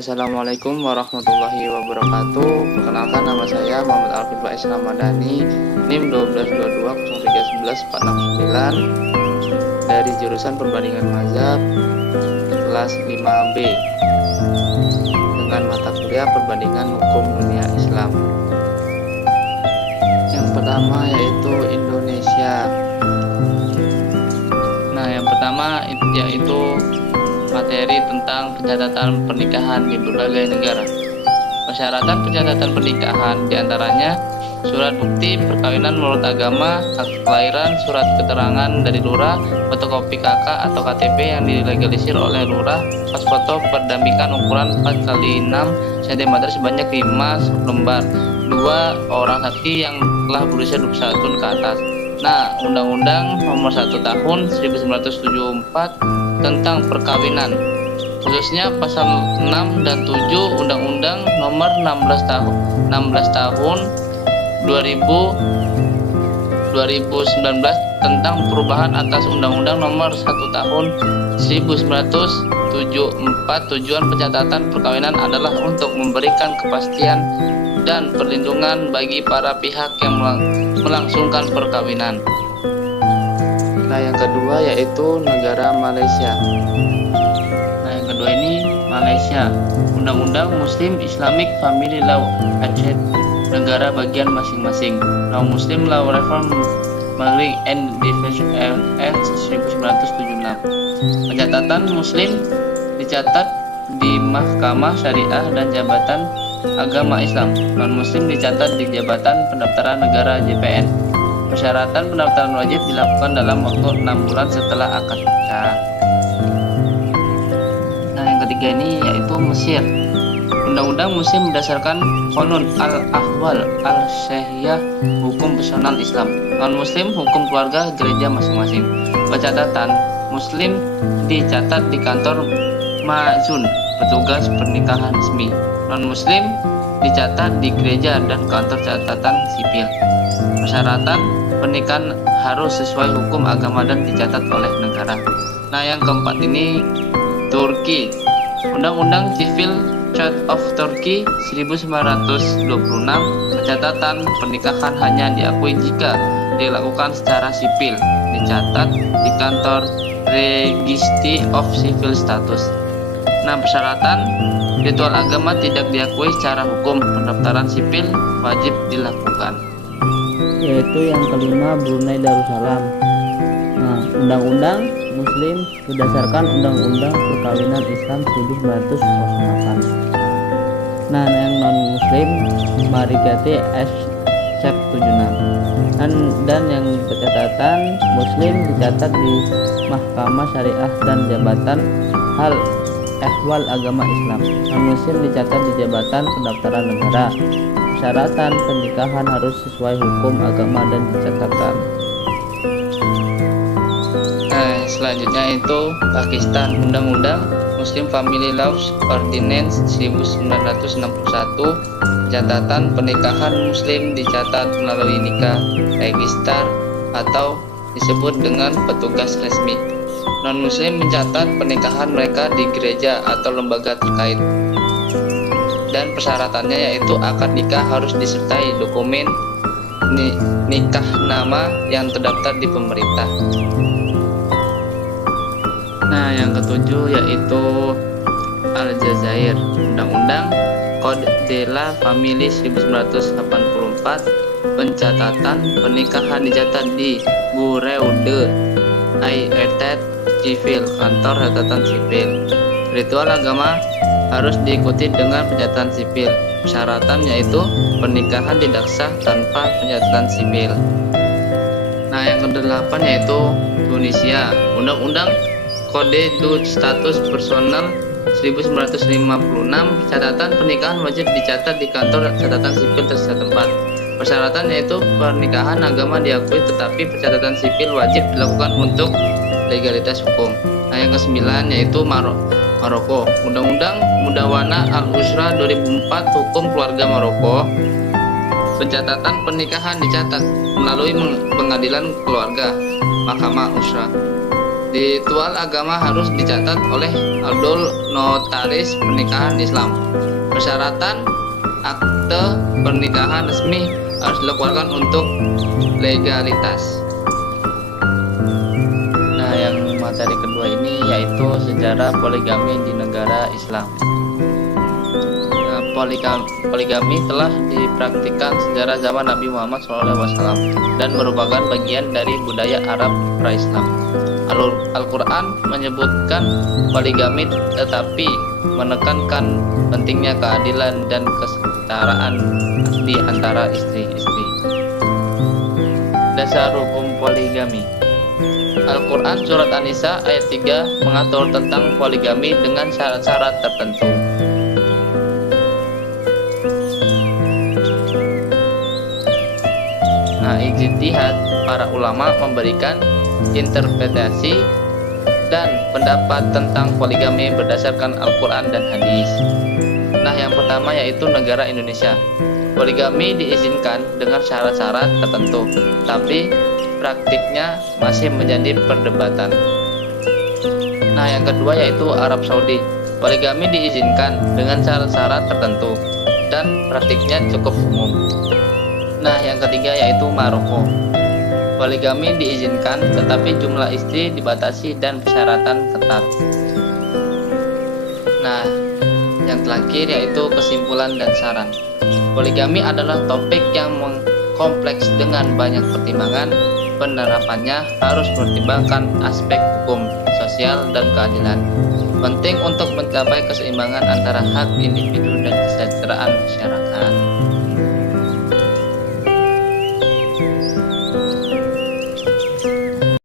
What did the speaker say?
Assalamualaikum warahmatullahi wabarakatuh. Perkenalkan, nama saya Muhammad Alfid Faiz Ramadhani, NIM 122031149 dari jurusan Perbandingan Mazhab kelas 5B dengan mata kuliah Perbandingan Hukum Dunia Islam. Yang pertama yaitu Indonesia. Yang pertama yaitu materi tentang pencatatan pernikahan di berbagai negara. Persyaratan pencatatan pernikahan diantaranya surat bukti perkawinan menurut agama, akte kelahiran, surat keterangan dari lurah, fotokopi KK atau KTP yang dilegalisir oleh lurah, pas foto pendampingan ukuran 4x6 cm sebanyak 5 lembar, 2 orang saksi yang telah berusia 21 tahun ke atas. Undang-Undang Nomor 1 Tahun 1974 tentang perkawinan, khususnya pasal 6 dan 7 Undang-Undang Nomor 16 Tahun 2019 tentang perubahan atas Undang-Undang Nomor 1 Tahun 1974. Tujuan pencatatan perkawinan adalah untuk memberikan kepastian dan perlindungan bagi para pihak yang melangsungkan perkawinan. Yang kedua yaitu negara Malaysia. Yang kedua ini Malaysia. Undang-Undang Muslim Islamic Family Law Act, negara bagian masing-masing. Muslim Law Reform Marriage and Divorce Act 1976. Pencatatan Muslim dicatat di Mahkamah Syariah dan Jabatan Agama Islam. Non-Muslim dicatat di Jabatan Pendaftaran Negara JPN. Persyaratan pendaftaran wajib dilakukan dalam waktu 6 bulan setelah akad nikah. Yang ketiga ini yaitu Mesir. Undang-undang Muslim berdasarkan Qanun Al-Ahwal Al-Syariah, hukum personal Islam. Non-Muslim hukum keluarga gereja masing-masing. Pencatatan Muslim dicatat di kantor Ma'zun, petugas pernikahan resmi. Non-Muslim dicatat di gereja dan kantor catatan sipil. Persyaratan pernikahan harus sesuai hukum agama dan dicatat oleh negara. Yang keempat ini Turki. Undang-Undang Civil Code of Turkey 1926. Pencatatan pernikahan hanya diakui jika dilakukan secara sipil, dicatat di kantor Registry of Civil Status. Persyaratan ritual agama tidak diakui secara hukum, pendaftaran sipil wajib dilakukan. Yaitu yang kelima Brunei Darussalam. Undang-undang Muslim berdasarkan Undang-Undang Perkawinan Islam 1908. Yang non-Muslim Marikati Sep 76. Dan yang pencatatan Muslim dicatat di Mahkamah Syariah dan Jabatan Hal Ehwal Agama Islam. Non-Muslim dicatat di Jabatan Pendaftaran Negara. Persyaratan pernikahan harus sesuai hukum agama dan dicatatkan. Selanjutnya itu Pakistan. Undang-Undang Muslim Family Laws Ordinance 1961. Pencatatan pernikahan Muslim dicatat melalui nikah register atau disebut dengan petugas resmi. Non-Muslim mencatat pernikahan mereka di gereja atau lembaga terkait. Dan persyaratannya yaitu akad nikah harus disertai dokumen nikah nama yang terdaftar di pemerintah. Yang ketujuh yaitu Aljazair. Undang-Undang Code de la Famille 1984. Pencatatan pernikahan dicatat di Bureau de Etat Civil, kantor catatan sipil. Ritual agama harus diikuti dengan pencatatan sipil. Persyaratan yaitu pernikahan tidak sah tanpa pencatatan sipil. Yang kedelapan yaitu Tunisia. Undang-Undang Kode du Status Personal 1956. Pencatatan pernikahan wajib dicatat di kantor catatan sipil setempat. Persyaratan yaitu pernikahan agama diakui, tetapi pencatatan sipil wajib dilakukan untuk legalitas hukum. Yang kesembilan yaitu Maroko. Undang-Undang Mudawana Al-Usra 2004, hukum keluarga Maroko. Pencatatan pernikahan dicatat melalui pengadilan keluarga, Mahkamah Usra. Ritual agama harus dicatat oleh Abdul Notaris Pernikahan Islam. Persyaratan akte pernikahan resmi harus dikeluarkan untuk legalitas. Nah, yang materi kedua ini yaitu sejarah poligami di negara Islam. Poligami telah dipraktikkan sejarah zaman Nabi Muhammad SAW dan merupakan bagian dari budaya Arab pra-Islam. Al-Quran menyebutkan poligami tetapi menekankan pentingnya keadilan dan kesetaraan di antara istri-istri. Dasar hukum poligami. Al-Quran Surat An-Nisa ayat 3 mengatur tentang poligami dengan syarat-syarat tertentu. Ijtihad para ulama memberikan interpretasi dan pendapat tentang poligami berdasarkan Al-Quran dan hadis. Nah, yang pertama yaitu negara Indonesia. Poligami diizinkan dengan syarat-syarat tertentu, tapi praktiknya masih menjadi perdebatan. Nah, yang kedua yaitu Arab Saudi. Poligami diizinkan dengan syarat-syarat tertentu dan praktiknya cukup umum. Nah, yang ketiga yaitu Maroko. Poligami diizinkan tetapi jumlah istri dibatasi dan persyaratan ketat. Nah, yang terakhir yaitu kesimpulan dan saran. Poligami adalah topik yang kompleks dengan banyak pertimbangan. Penerapannya harus mempertimbangkan aspek hukum, sosial, dan keadilan. Penting untuk mencapai keseimbangan antara hak individu dan kesejahteraan masyarakat.